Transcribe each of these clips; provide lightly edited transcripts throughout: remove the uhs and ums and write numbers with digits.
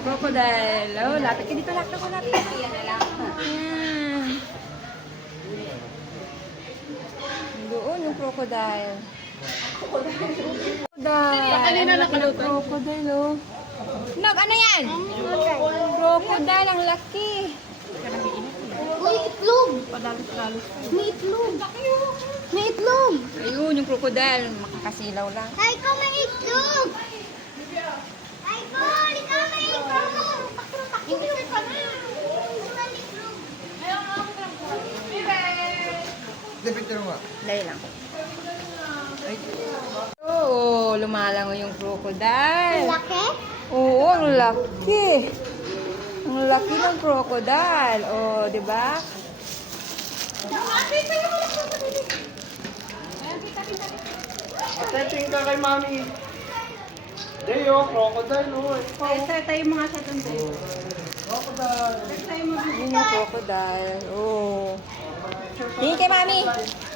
crocodile. Oh, lapit ka dito, lapit ako, lapit. Ayan. Doon yung crocodile. Crocodile. Ang laki ng crocodile, oh. Nag, ano yan? Crocodile, ang laki. Uy, itlog! May itlog! May itlog! Ayun, yung crocodile. Makakasilaw lang. Ay ko, may itlog! Ay ko, ikaw may itlog! Hindi ka na! May itlog! Dali lang. Oo, lumalango yung crocodile. Laki? Oo, ang laki. Ang laki ng crocodile. Oh, di ba? Attention ka kay Mami. Deo, crocodile, oh. Tayo mga sa tayo. Crocodile. Yun yung crocodile. Oh. Tingin kay Mami.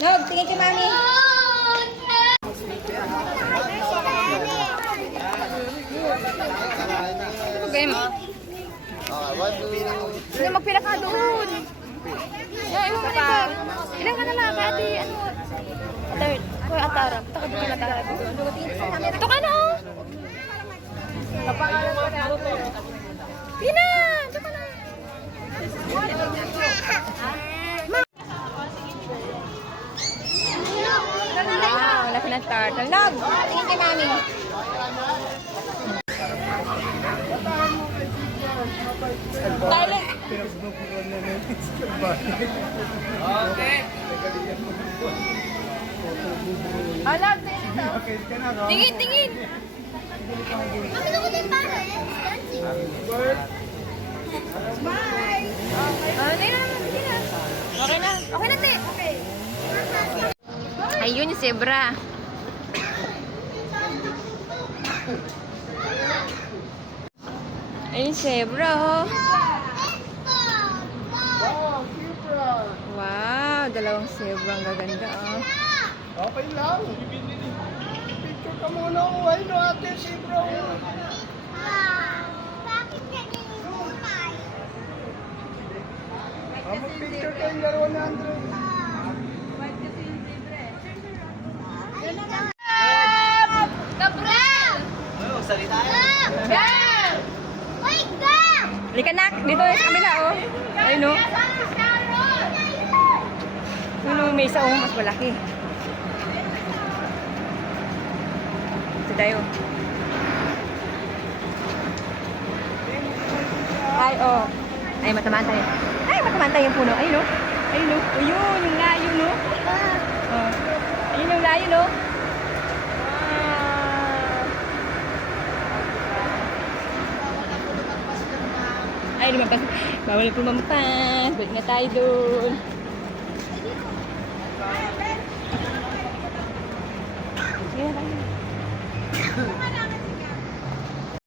Nog, tingin kay Mami. Okay, ma. Sino magpila ka doon? Ilan mo na ba? Ilan ka na lang, ate? Ano? Third. Kaya atarap. Ito ka doon atarap. Ito ka na, oh. Kapangalan ko na. Pina! Ito ka na. Wow, laki ng turtle. Nog, tingin kay Mami. Scarlett. Okay. Alam, Tingin, tingin! Mami, ako din para eh. Smile! Ano na? Okay na. Okay na, te! Okay. Ayun yung zebra. Ayun yung zebra, oh. Wow, zebra. Wow, dalawang zebra. Ang gaganda, oh. Okay lang. Picture ka muna ko. Ayun o, ate, zebra. Bakit ganyan yung kulay? Mag-picture kayong dalawa na Andre. Gabriel! Ano, salita Gabriel! Wait, Gab! Halika na, dito sa kabila, oh. Ayun, oh. Yun, oh, may isa, oh, mas malaki. Ito tayo. Ay, oh. Ay, matamaan tayo. Ay, matamaan tayo yung puno. Ayun, oh. Ayun, oh. Ayun, yung layo, no. Oh. Ayun yung layo, no. Ay, lumampas. Bawal lumampas. Balik na tayo doon.